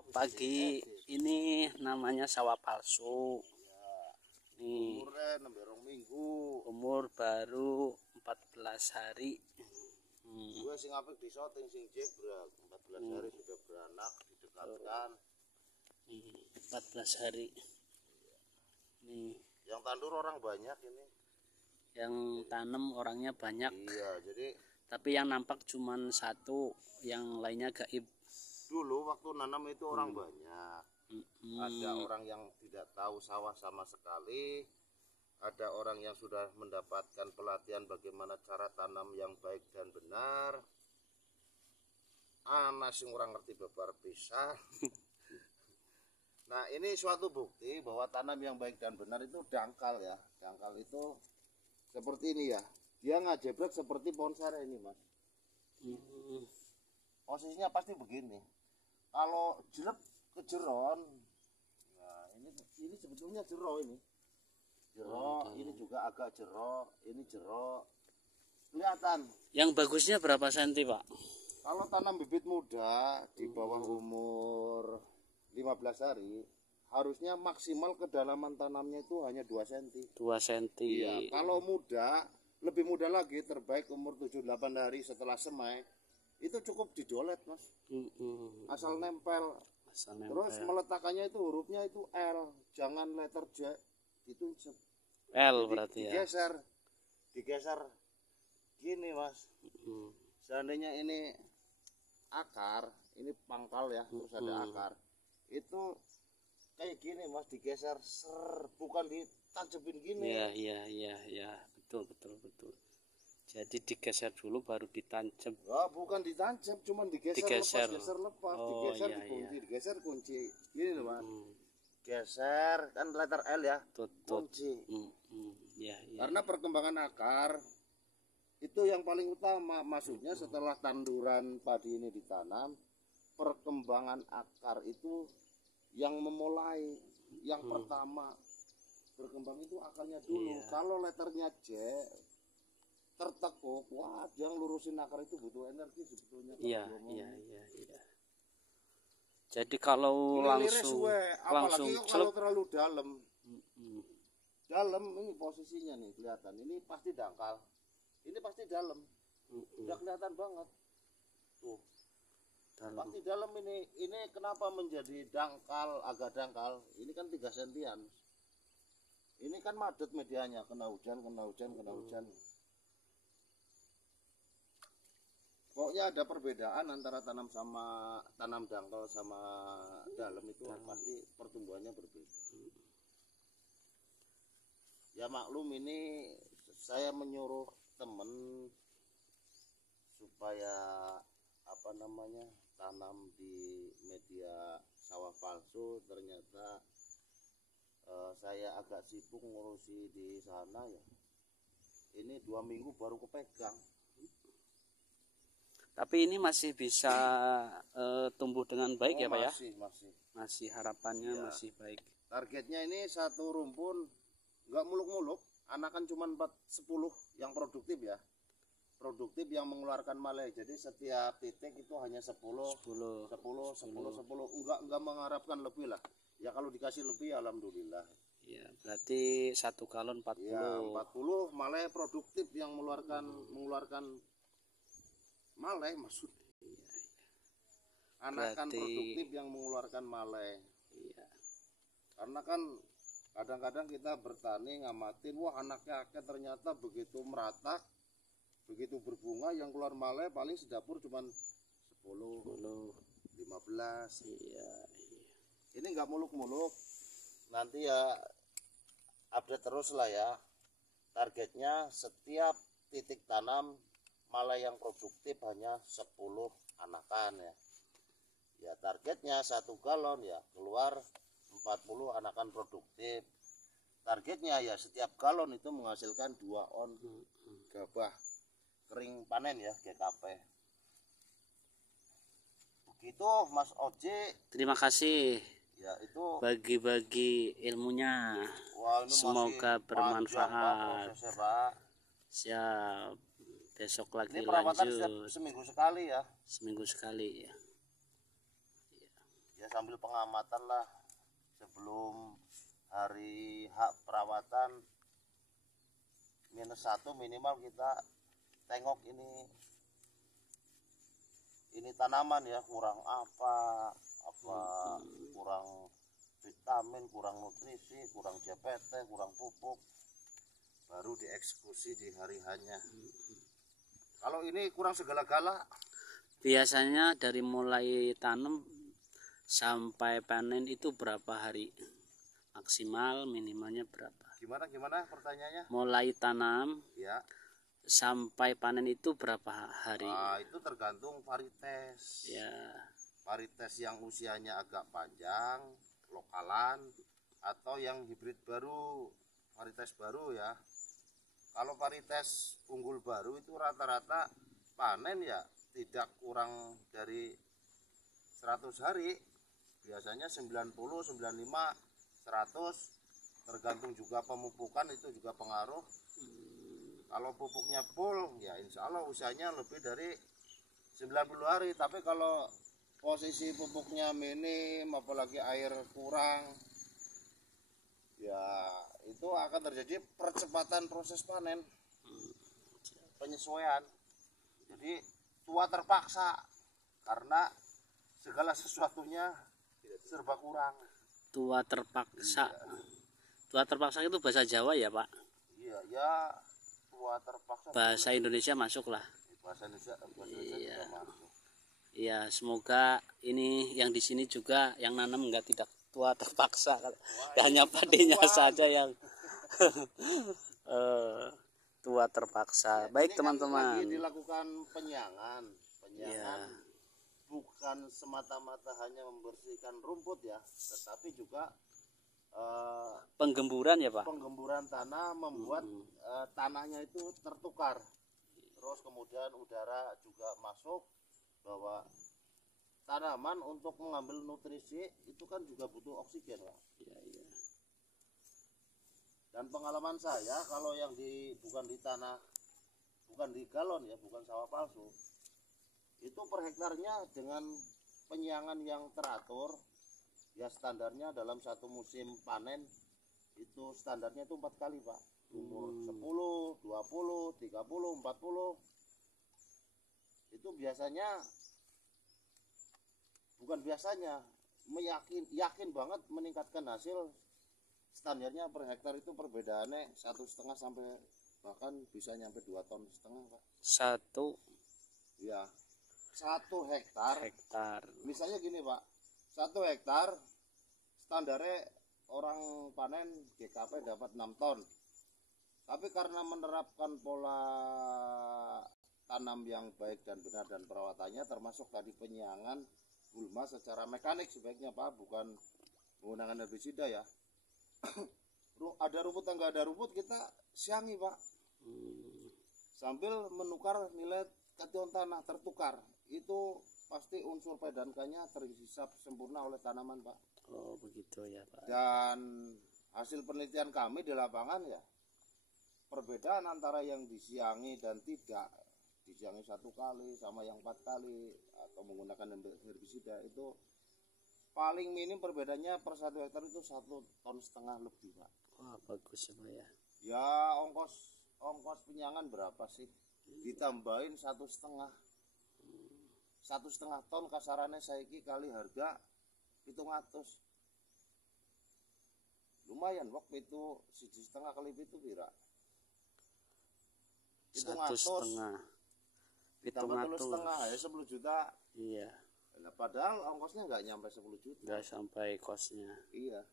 Selamat pagi. Ini namanya sawah palsu. Nih, umur baru 14 hari. Gue sing apik disoting sing jebrak 14 hari sudah beranak, didekatkan. 14 hari. Nih, yang tandur orang banyak ini. Yang tanam orangnya banyak. Iya, jadi tapi yang nampak cuman satu, yang lainnya gaib. Dulu waktu nanam itu orang banyak. Ada orang yang tidak tahu sawah sama sekali. Ada orang yang sudah mendapatkan pelatihan bagaimana cara tanam yang baik dan benar. Anak sing orang ngerti babar pisah. Nah, ini suatu bukti bahwa tanam yang baik dan benar itu dangkal ya. Dangkal itu seperti ini ya. Dia ngajebrek seperti pohon sere ini, Mas. Posisinya pasti begini. Kalau jelek ke jeron, nah ini sebetulnya jero ini. Jero, ini juga agak jero, ini jero. Kelihatan. Yang bagusnya berapa senti, Pak? Kalau tanam bibit muda di bawah umur 15 hari, harusnya maksimal kedalaman tanamnya itu hanya 2 cm. 2 cm. Iya, kalau muda, lebih muda lagi, terbaik umur 7-8 hari setelah semai, itu cukup didolet, Mas. Asal nempel. Terus meletakkannya itu hurufnya itu L, jangan letter J, itu L berarti ya. Digeser gini, Mas. Seandainya ini akar, ini pangkal ya, terus ada akar, itu kayak gini, Mas, digeser, bukan ditancepin gini. Iya, betul. Jadi digeser dulu baru ditancap. Oh, bukan ditancap, cuman digeser. Lepas, Oh, digeser, dikunci, digeser kunci. Gini loh, Mas. Geser, kan letter L ya. Kunci. Iya. Karena perkembangan akar itu yang paling utama. Maksudnya setelah tanduran padi ini ditanam, perkembangan akar itu yang memulai, yang pertama berkembang itu akarnya dulu. Iya. Kalau letternya J tertekuk, wah, dia lurusin akar itu butuh energi sebetulnya. Iya. Jadi kalau langsung apalagi kalau terlalu dalam. Dalam ini posisinya nih kelihatan. Ini pasti dangkal. Ini pasti dalam. Udah kelihatan banget. Tuh. Dalam. Pasti dalam ini. Ini kenapa menjadi dangkal, agak dangkal? Ini kan 3 sentian. Ini kan madet medianya, kena hujan. Pokoknya ada perbedaan antara tanam dangkal sama dalam itu pasti pertumbuhannya berbeda. Ya maklum, ini saya menyuruh temen supaya tanam di media sawah palsu. Ternyata saya agak sibuk ngurusi di sana ya. Ini 2 minggu baru kepegang. Tapi ini masih bisa tumbuh dengan baik ya, Pak ya? Masih harapannya ya. Masih baik. Targetnya ini satu rumpun nggak muluk-muluk, anakan cuma 10 yang produktif ya. Produktif yang mengeluarkan malai. Jadi setiap titik itu hanya 10. Enggak mengharapkan lebih lah. Ya kalau dikasih lebih alhamdulillah. Ya, berarti 1 galon 40. Ya, 40 malai produktif yang mengeluarkan malai maksudnya. Anakan produktif yang mengeluarkan malai. Iya. Karena kan kadang-kadang kita bertani ngamatin, wah anaknya ternyata begitu meratak, begitu berbunga, yang keluar malai paling sedapur cuman 10, 15. Iya. Ini nggak muluk-muluk. Nanti ya update terus lah ya. Targetnya setiap titik tanam malai yang produktif hanya 10 anakan ya. Ya targetnya 1 galon ya keluar 40 anakan produktif. Targetnya ya setiap galon itu menghasilkan 2 on gabah kering panen ya, GKP. Begitu Mas Oji. Terima kasih. Ya itu bagi-bagi ilmunya. Wah, ini semoga bermanfaat. Pak. Siap. Besok lagi ini perawatan lanjut. Seminggu sekali ya. Seminggu sekali ya. Ya sambil pengamatan lah sebelum hari hak perawatan -1 minimal kita tengok ini tanaman ya, kurang apa kurang vitamin, kurang nutrisi, kurang JPT, kurang pupuk, baru dieksekusi di hari hanya. Kalau ini kurang segala-gala. Biasanya dari mulai tanam sampai panen itu berapa hari? Maksimal minimalnya berapa? Gimana pertanyaannya? Mulai tanam Ya. sampai panen itu berapa hari? Itu tergantung varietes. Ya. Varietes yang usianya agak panjang, lokalan, atau yang hibrid baru, varietes baru ya. Kalau varietes unggul baru itu rata-rata panen ya tidak kurang dari 100 hari. Biasanya 90, 95, 100, tergantung juga pemupukan, itu juga pengaruh. Kalau pupuknya full ya insya Allah usianya lebih dari 90 hari. Tapi kalau posisi pupuknya minim, apalagi air kurang, ya itu akan terjadi percepatan proses panen, penyesuaian. Jadi tua terpaksa karena segala sesuatunya serba kurang. Tua terpaksa. Tua terpaksa itu bahasa Jawa ya Pak? Iya ya, tua terpaksa. Bahasa Indonesia masuk lah. Bahasa Indonesia Iya. juga masuk. Iya, semoga ini yang di sini juga yang nanam tidak tua terpaksa. Hanya padenya saja yang tua terpaksa. Baik teman-teman. Kan dilakukan penyangan. Ya. Bukan semata-mata hanya membersihkan rumput ya, tetapi juga penggemburan ya Pak. Penggemburan tanah membuat tanahnya itu tertukar. Terus kemudian udara juga masuk, bahwa tanaman untuk mengambil nutrisi itu kan juga butuh oksigen Pak. Iya. Dan pengalaman saya kalau yang bukan di tanah, bukan di galon ya, bukan sawah palsu, itu per hektarnya dengan penyiangan yang teratur ya, standarnya dalam satu musim panen itu standarnya itu 4 kali Pak. Umur 10, 20, 30, 40 itu biasanya, bukan biasanya, yakin banget meningkatkan hasil. Standarnya per hektar itu perbedaannya 1,5 sampai bahkan bisa nyampe 2,5 ton Pak. Ya. 1 hektar. Misalnya gini Pak, 1 hektar standarnya orang panen GKP dapat 6 ton. Tapi karena menerapkan pola tanam yang baik dan benar dan perawatannya, termasuk tadi penyiangan gulma secara mekanik sebaiknya Pak, bukan menggunakan herbisida ya. Ada rumput atau enggak ada rumput kita siangi Pak. Sambil menukar nilai kation tanah, tertukar. Itu pasti unsur PDK-nya terhisap sempurna oleh tanaman Pak. Oh begitu ya Pak. Dan hasil penelitian kami di lapangan ya, perbedaan antara yang disiangi dan tidak disiangi 1 kali sama yang 4 kali atau menggunakan herbisida itu paling minim perbedaannya per 1 hektar itu 1,5 ton lebih Pak. Wah bagus ya Pak ya. Ya ongkos penyangan berapa sih? Ditambahin 1,5 ton kasarannya saiki kali harga 700. Lumayan waktu itu 1,5 kali itu pira? 1,5. Ditambah 3,5 ya 10 juta. Iya. Nah, padahal ongkosnya nggak nyampe 10 juta. Nggak sampai kosnya. Iya.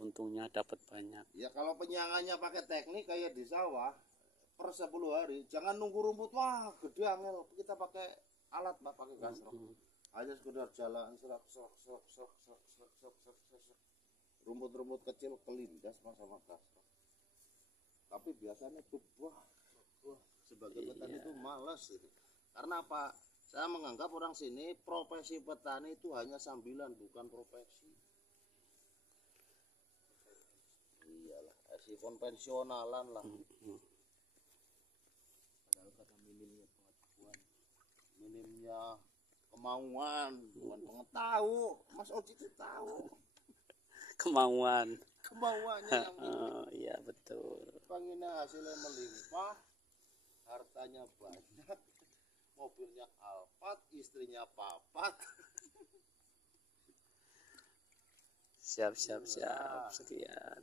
Untungnya dapat banyak. Ya kalau penyangannya pakai teknik kayak di sawah per 10 hari, jangan nunggu rumput wah gede angel, kita pakai alat Pak, pakai gasrok. Aja sekedar jalan serak. Rumput-rumput kecil kelindas sama gasrok. Tapi biasanya tuh wah sebagai petani itu malas gitu. Karena apa? Saya menganggap orang sini profesi petani itu hanya sambilan, bukan profesi. Iyalah, si konvensionalan lah. Padahal kata minimnya pengetahuan, minimnya kemauan, bukan pengetahuan. Mas Oji itu tahu Kemauan. kemauannya yang Oh, iya betul. pengennya hasilnya melimpah, hartanya banyak, mobilnya Alphard, istrinya papat. Siap. Sekian.